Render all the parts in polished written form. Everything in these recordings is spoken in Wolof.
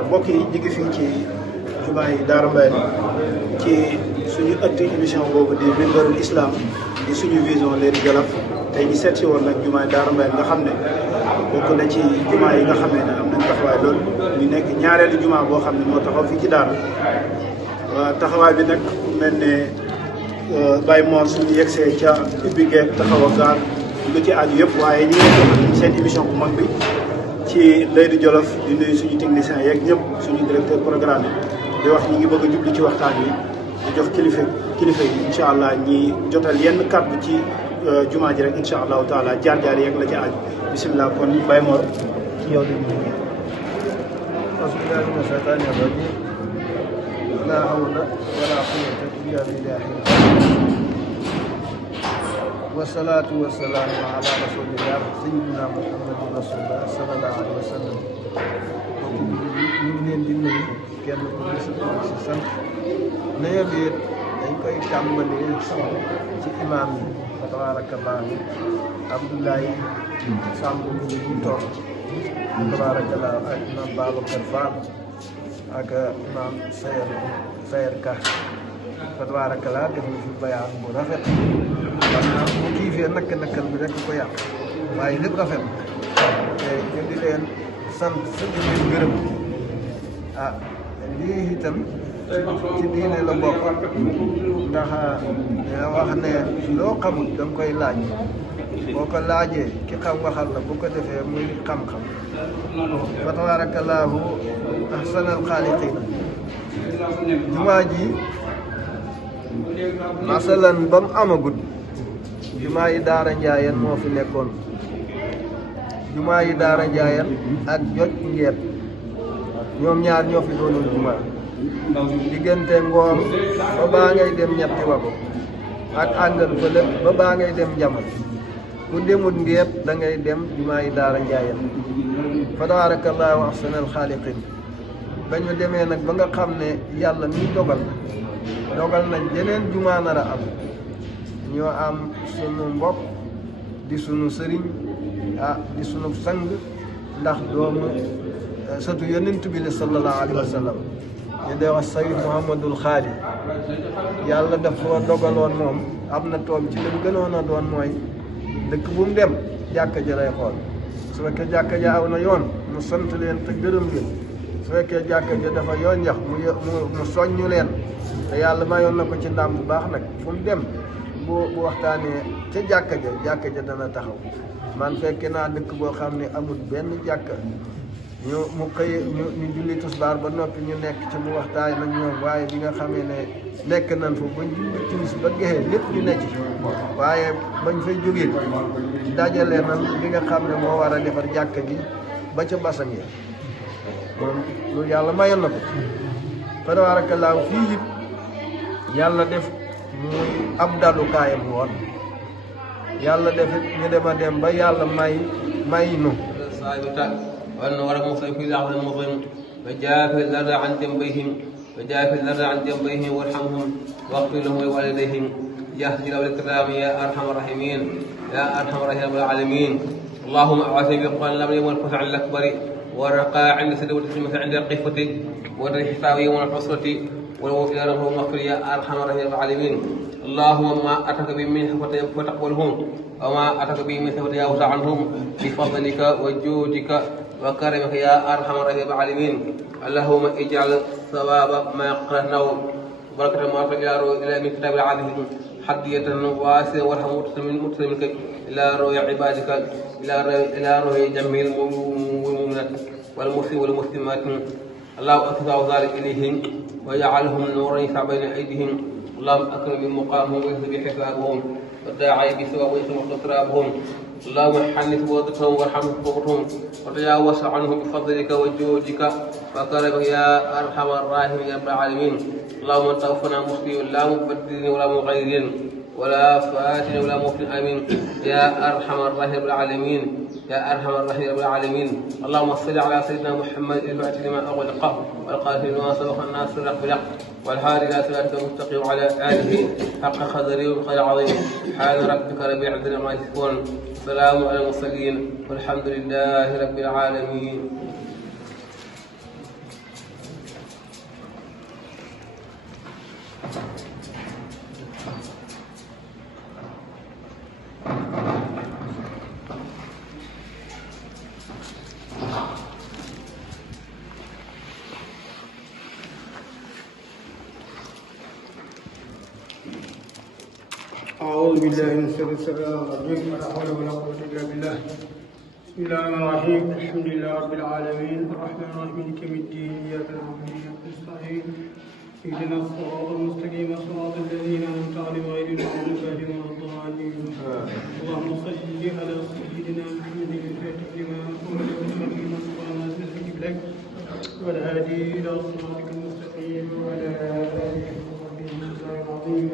mbokk yi ñu ngi fii ci jumaa yi Daara Mbayeen ci suñu ëtt émission boobu di Minbarul Islam di suñu vision Leeru Jolof tey ñu seet si woon nag jumaa yi Daara Mbayeen nga xam ne bokk na ci jumaa yi nga xam ne am nañ taxawaay loolu ñu nekk ñaareelu jumaa boo xam ne moo taxaw fii ci Daara taxawaay bi nag mel ne Baye Mor suñu yegsee ca ubbi geeg taxaw ak gaar lu ci aju yëpp waaye ñu ngi seen émission bu mag bi ci Leeru Jolof di nuyu suñu technicien yeeg ñëpp suñu directeur programme yi di wax ñi ngi bëgg a jublu ci waxtaan wi di jox kilifa yi incha allah ñi jotal yenn kàddu ci jumaa ji rek incha allahu taala jaar-jaar yeeg la ci aju bisimilah kon Baye Mor ci yow lañu jógee. Bismillahi mina shaytaani rajiim laa hawla wala quwwata illa billahi wasalaatu wasalaamu ala rasulillah sayyidina muhammadin rasulillah sallallahu alayhi wa sallam ñu ngi leen di nuyu kenn ku ne si sant nuyoo bi dañ koy tàmbalee ci imaam yi fa tabaarakallaahu Abdoulaye Samb ñu toog tabaarakallaahu ak imaam Babacar Fall ak imaam Sayer Ka fa tabaarakallaahu def na fi bayaan bu rafet maanaam bu kiifee nakk-nakkal bi rek ko yàq waaye lépp rafet te ñu di leen sant sa di leen gërëm lii itam ci diine la bokk ndax wax ne loo xamul da nga koy laaj boo ko laajee ki xam waxal la bu ko defee muy xam-xam fa tabaarakallaahu ahsanal xaaliqiina jumaa ji masalan ba mu amagut jumaa yi Daara Njaayeen moo fi nekkoon jumaa yi Daara Njaayeen ak joj njeet ñoom ñaar ñoo fi doonoon jumaa diggante ngoom ba baa ngay dem ñetti wago ak àngal fële ba baa ngay dem njamal ku demut ngeet da ngay dem jumaa yi Daara Njaayeen fa tabaarakallaahu ahsanal xaaliqiin ba ñu demee nag ba nga xam ne yàlla mi dogal na jeneen jumaa nar a am ñoo am sunu mbokk di sunu sëriñ di sunu sang ndax doomu sëtu yonent bi la sallallahu alayhi wa sallam ñu dee wax Sayyid Muhammadul Xaali yàlla dafa dogaloon moom am na toom ci lim gënoon a doon mooy dëkk bu mu dem jàkka ja lay xool su fekkee jàkka ja aw na yoon mu sant leen te gërëm leen su fekkee jàkka ja dafa yoon njax mu soññu leen te yàlla mayoon na ko ci ndam bu baax nag fu mu dem bu waxtaanee ca jàkka ja dana taxaw man fekke naa dëkk boo xam ne amul benn jàkka mu xëy ñu julli tisbaar ba noppi ñu nekk ci mu waxtaan nag ñoom waaye bi nga xamee ne nekk nañ fa bañ julli timis ba geexee lépp ñu nekk ci waaye bañ fay jógee dajale nan li nga xam ne moo war a defar jàkka ji ba ca basan yi moom loolu yàlla mayoon na ko fa tabaarakallaahu fii it yàlla def muy ab dalukaayam woon yàlla def it ñu dem ba yàlla may nu وأن ورق مصيف في لحظة المظلم وجافي الأرض عن جنبيهم وارحمهم واغفر لهم ولوالديهم يهدي له الكرام يا أرحم الراحمين رب العالمين اللهم أعوذ بالقرآن العظيم والفتح الأكبر والرقاء عند سد والتسليمة عند القفة والحساب يوم الحسرة والوفي له مغفر يا أرحم الراحمين رب العالمين اللهم ما أتك به من حفظ فتقبلهم وما أتك به من حفظ يوسع عنهم بفضلك وجودك وكرمك يا أرحم الراحمين اللهم اجعل ثواب ما قرأناه وبركة ما تجعله إلى من كتاب العزيز حدية واسعة وارحم مسلمك إلى روح عبادك إلى روح جميع المؤمنات والمسلمين والمسلمات اللهم أكثر ذلك إليهم وجعلهم نورا يسعى بين أيديهم اللهم أكرم بمقامهم ويهد بحسابهم والداعي بسوء ويسمع اقترابهم اللهم حنث وضعهم وارحمهم وقتهم وتجاوز عنهم بفضلك وجودك وكرمك يا أرحم الراحمين يا رب العالمين اللهم توفنا مسلمين لا مبدلين ولا مغيرين ولا فاتن ولا مفتن آمين يا أرحم الراحمين رب العالمين رب العالمين اللهم صل على سيدنا محمد الفاتح لما أغلق والقاتل لما سبق الناس بالحق بالحق والهادي إلى صراطك المستقيم وعلى آله حق قدره وخير عظيم سبحان ربك رب العزة عما يصفون سلام على المرسلين والحمد لله رب العالمين أعوذ بالله من شر الشيطان الرجيم ولا حول ولا قوة إلا بالله. بسم الله الرحمن الرحيم. الحمد لله رب العالمين الرحمن الرحيم مالك يوم الدين إياك نعبد وإياك نستعين اهدنا الصراط المستقيم صراط الذين أنعمت عليهم غير المغضوب عليهم ولا الضالين. اللهم صل على سيدنا محمد الفاتح لما أغلق والخاتم لما سبق ناصر الحق بالحق والهادي إلى صراطك المستقيم وعلى آله وصحبه وسلم العظيم.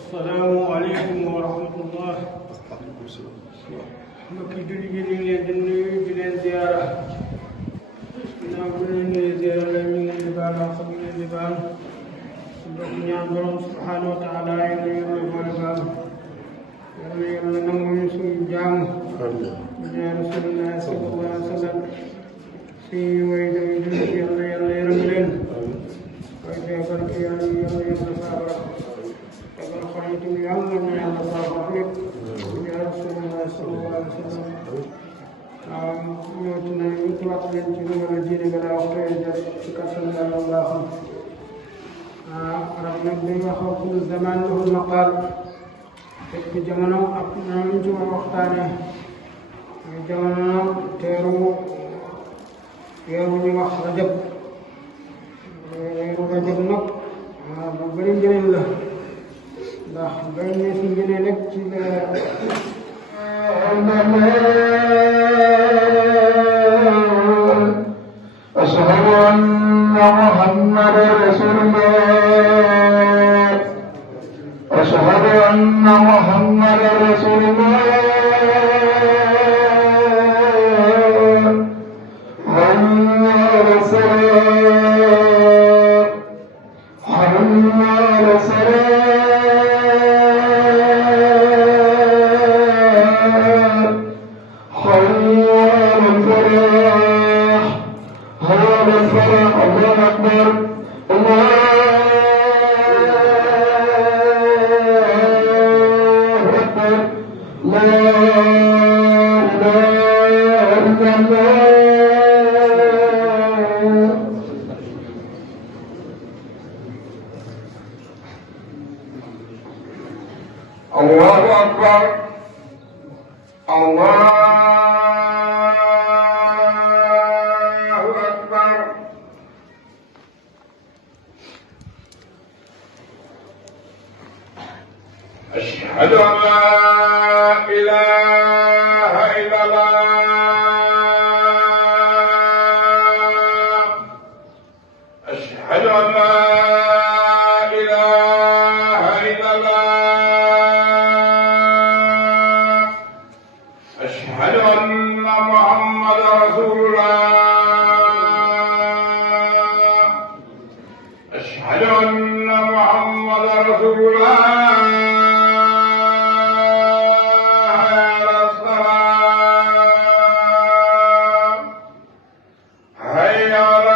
السلام عليكم ورحمة الله. mbokki julli gi ñu ngi leen di nuyu di leen ziara ginnaaw bu leen nuyu ziara la ñu ngi leen di baal wax ñu leen di baal mbokk ñaan borom subhanahu wa taala yàlla yàlla boole baal yàlla yàlla nangu ñu suñu jaamu ñaan rasulullah sallallahu alayhi wa sallam suñu way doy julli yàlla yàlla yërëm leen way feebar ki yàlla yàlla yàlla saabara feebar xol yi tamit yàlla na yàlla saabara lépp ya rasulullah sallallahu alayhi wa sallam ñëwati na ñu tuwaat leen ci numéro diine ga daa waxtee jot ci kattan yàlla laa xam arab nag dañ wax kullu zaman lahu maqaal fekk jamono ak ñoom ñu ci war waxtaane jamono teeru weeru ñu wax rajab weeru rajab nag bu bëri njëriñ la ndax bay ne si njëriñ rek ci أشهد أن محمدا رسول الله أشهد أن محمدا رسول الله حي على الصلاة حي على الصلاة حي على الفلاح هذا الفلاح الله أكبر الله أكبر لا إله إلا الله الله أكبر الله أكبر أشهد أن لا إله إلا الله أشهد أن لا إله إلا الله أشهد أن محمدا رسول الله أشهد أن محمدا رسول الله حي على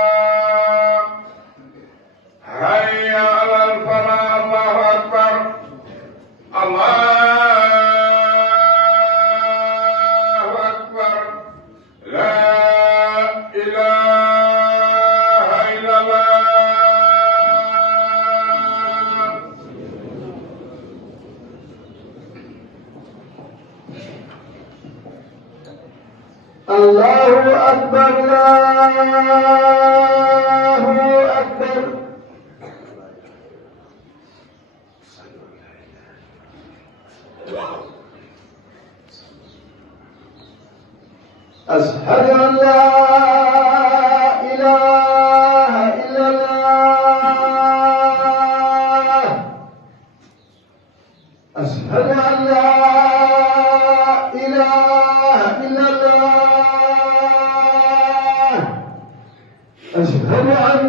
الصلاة حي على الفلاح الله أكبر الله أكبر لا إله إلا الله الله أكبر الله أكبر أشهد أن لا إله إلا الله أشهد أن لا إله إلا الله أشهد أن